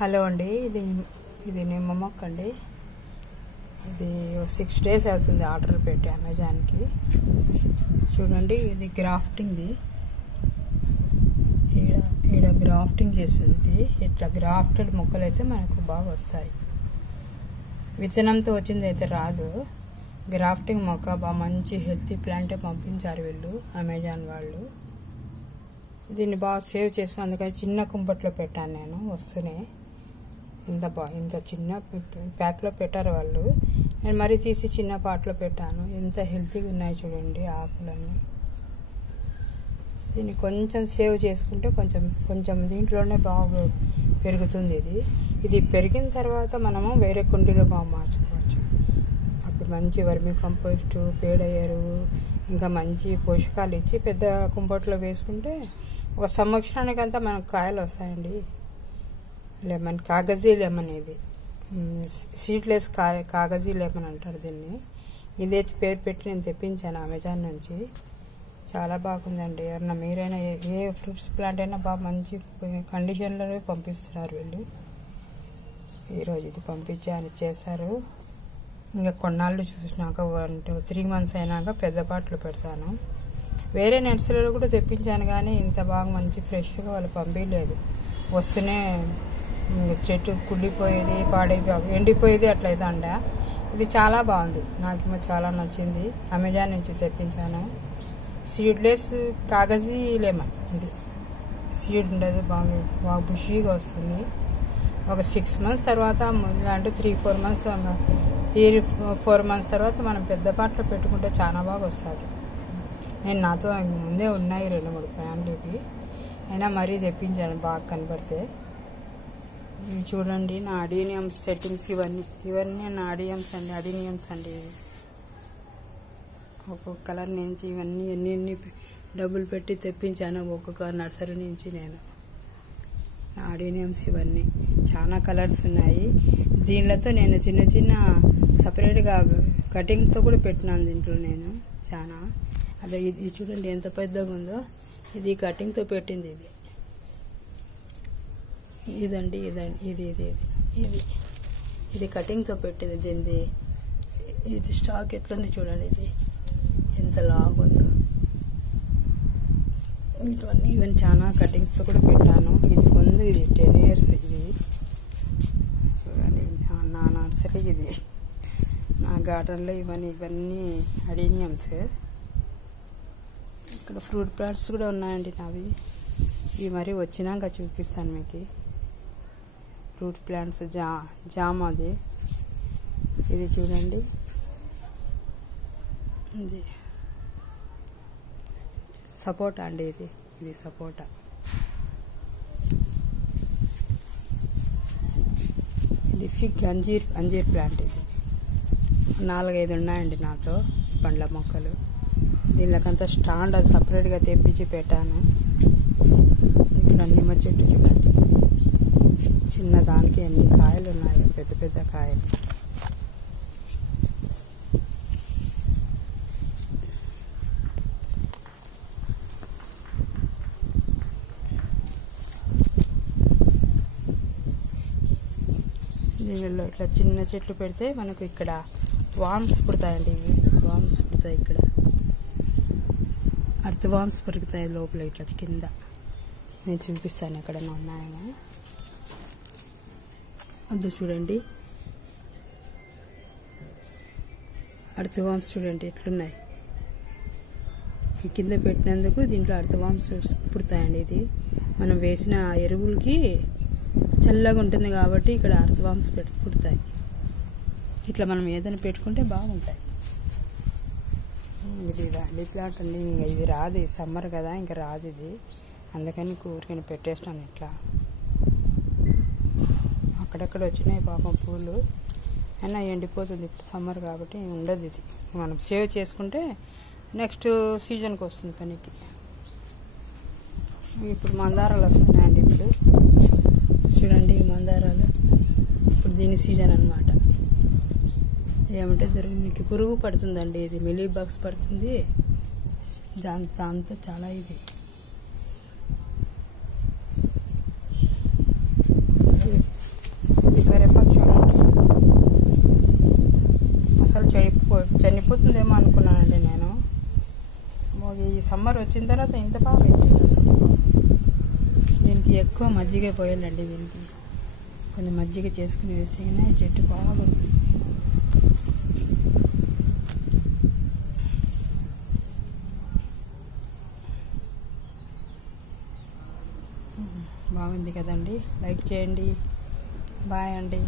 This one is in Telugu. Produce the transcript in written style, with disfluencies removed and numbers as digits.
హలో అండి, ఇది నిమ్మ మొక్క అండి. ఇది 6 days అవుతుంది ఆర్డర్ పెట్టి అమెజాన్కి. చూడండి, ఇది గ్రాఫ్టింగ్ది. ఈడ గ్రాఫ్టింగ్ చేస్తుంది. ఇది ఇట్లా గ్రాఫ్టెడ్ మొక్కలు అయితే మనకు బాగా వస్తాయి. విత్తనంతో వచ్చింది అయితే రాదు. గ్రాఫ్టింగ్ మొక్క బాగా మంచి హెల్తీ ప్లాంటే పంపించారు వీళ్ళు, అమెజాన్ వాళ్ళు. దీన్ని బాగా సేవ్ చేసుకుని అందుకని చిన్న కుంపట్లో పెట్టాను నేను. వస్తూనే ఇంత చిన్న ప్యాక్లో పెట్టారు వాళ్ళు. నేను మరీ తీసి చిన్న పాట్లో పెట్టాను. ఎంత హెల్తీగా ఉన్నాయి చూడండి ఆకులన్నీ. దీన్ని కొంచెం సేవ్ చేసుకుంటే కొంచెం దీంట్లోనే బాగా పెరుగుతుంది. ఇది పెరిగిన తర్వాత మనము వేరే కుండీలో బాగా మార్చుకోవచ్చు. అప్పుడు మంచి వర్మి కంపోస్టు, పేడ ఎరువు, ఇంకా మంచి పోషకాలు ఇచ్చి పెద్ద కుంపట్లో వేసుకుంటే ఒక సంవత్సరానికంతా మనకు కాయలు వస్తాయండి. లెమన్, కాగజీ లెమన్, ఇది సీడ్లెస్ కాగజీ లెమన్ అంటారు దీన్ని. ఇదే పేరు పెట్టి నేను తెప్పించాను అమెజాన్ నుంచి. చాలా బాగుందండి. ఎవరన్నా మీరైనా ఏ ఫ్రూట్స్ ప్లాంట్ అయినా బాగా మంచి కండిషన్లో పంపిస్తున్నారు వీళ్ళు. ఈరోజు ఇది పంపించాను, చేశారు. ఇంకా కొన్నాళ్ళు చూసినాక 3 months అయినాక పెద్ద పాటలు పెడతాను. వేరే నర్సరీలో కూడా తెప్పించాను, కానీ ఇంత బాగా మంచి ఫ్రెష్గా వాళ్ళు పంపించలేదు. వస్తూనే చెట్టు కుళ్ళిపోయేది, పాడైపోయి ఎండిపోయేది అట్లయితే అండ. ఇది చాలా బాగుంది, నాకు చాలా నచ్చింది. అమెజాన్ నుంచి తెప్పించాను. సీడ్లెస్ కాగజీ లెమన్. ఇది సీడ్ ఉండదు, బాగా బుషీగా వస్తుంది. ఒక 6 months తర్వాత, ఇలాంటి 3-4 months తర్వాత మనం పెద్ద పాటలో పెట్టుకుంటే చాలా బాగా వస్తుంది. నేను నాతో ముందే ఉన్నాయి 2-3 ప్లాంట్లు ఇవి, అయినా మరీ తెప్పించాను బాగా కనబడితే. ఇవి చూడండి నా అడీనియమ్స్ సెట్టింగ్స్. ఇవన్నీ నా అడీనియమ్స్ అండి. ఒక్కొక్క కలర్ నుంచి ఇవన్నీ ఎన్ని డబ్బులు పెట్టి తెప్పించాను ఒక్కొక్క నర్సరీ నుంచి నేను. నా అడీనియమ్స్ ఇవన్నీ చాలా కలర్స్ ఉన్నాయి. దీనిలతో నేను చిన్న సపరేట్గా కటింగ్తో కూడా పెట్టినాను దీంట్లో నేను చాలా. అదే ఇది చూడండి ఎంత పెద్దగా ఉందో. ఇది కటింగ్తో పెట్టింది. ఇదండి ఇది కటింగ్తో పెట్టింది. దీనిది ఇది స్టాక్ ఎట్లుంది చూడండి. ఇది ఎంత లాగుందో. ఈవెన్ చాలా కటింగ్స్తో కూడా పెట్టాను. ఇది 10 years. ఇది చూడండి నా నర్సరీ. ఇది నా గార్డెన్లో ఇవన్నీ అడీనియమ్స్. ఇక్కడ ఫ్రూట్ ప్లాంట్స్ కూడా ఉన్నాయండి నావి. ఇవి మరీ వచ్చినాక చూపిస్తాను మీకు. ఫ్రూట్ ప్లాంట్స్, జామ. ఇది చూడండి, ఇది సపోటా అండి. ఇది సపోటా. ఇది ఫిగ్ అంజీర్ ప్లాంట్. ఇది 4-5 ఉన్నాయండి నాతో పండ్ల మొక్కలు. దీనికంతా స్టాండ్ అది సపరేట్గా తెప్పించి పెట్టాను. ఇక్కడ నిమ్మ చెట్టు చూడండి, చిన్న దానికి ఎన్ని కాయలు ఉన్నాయి, పెద్ద కాయలు. దీనిలో ఇట్లా చిన్న చెట్లు పెడితే మనకు ఇక్కడ వామ్స్ పుడతాయండి. వామ్స్ పుడతాయి ఇక్కడ. అర్త్ వామ్స్ పెరుగుతాయి లోపల ఇట్లా కింద. నేను చూపిస్తాను ఎక్కడైనా ఉన్నాయేమో. అది చూడండి, అర్త్ వామ్స్ చూడండి ఎట్లున్నాయి. ఈ కింద పెట్టినందుకు దీంట్లో అర్త్ వామ్స్ పుడతాయండి. ఇది మనం వేసిన ఎరువులకి చల్లగా ఉంటుంది కాబట్టి ఇక్కడ అర్త్ వామ్స్ పుడతాయి. ఇట్లా మనం ఏదైనా పెట్టుకుంటే బాగుంటాయి. ఇది అల్లి ప్లాంట్ అండి. ఇంకా ఇది రాదు, ఇది సమ్మర్ కదా, ఇంకా రాదు ఇది. అందుకని ఊరికని పెట్టేసినాను ఇట్లా. అక్కడక్కడ వచ్చినాయి పాపం పూలు, అయినా ఎండిపోతుంది. ఇప్పుడు సమ్మర్ కాబట్టి ఉండదు. ఇది మనం సేవ్ చేసుకుంటే నెక్స్ట్ సీజన్కి వస్తుంది పనికి. ఇప్పుడు మందారాలు వస్తున్నాయండి. ఇప్పుడు చూడండి ఈ మందారాలు. ఇప్పుడు దీని సీజన్ అన్నమాట. ఏమంటే దీనికి పురుగు పడుతుందండి. ఇది మిలీ బాక్స్ పడుతుంది. దాంతో చాలా ఇది అసలు చనిపోతుందేమో అనుకున్నానండి నేను. ఈ సమ్మర్ వచ్చిన తర్వాత ఇంత బాగా పెంచింది అసలు. దీనికి ఎక్కువ మజ్జిగ పోయాలండి. దీనికి కొంచెం మజ్జిగ చేసుకుని వేసినా ఈ చెట్టు బాగుంది. బాగుంది కదండి. లైక్ చేయండి. బాయ్ అండి.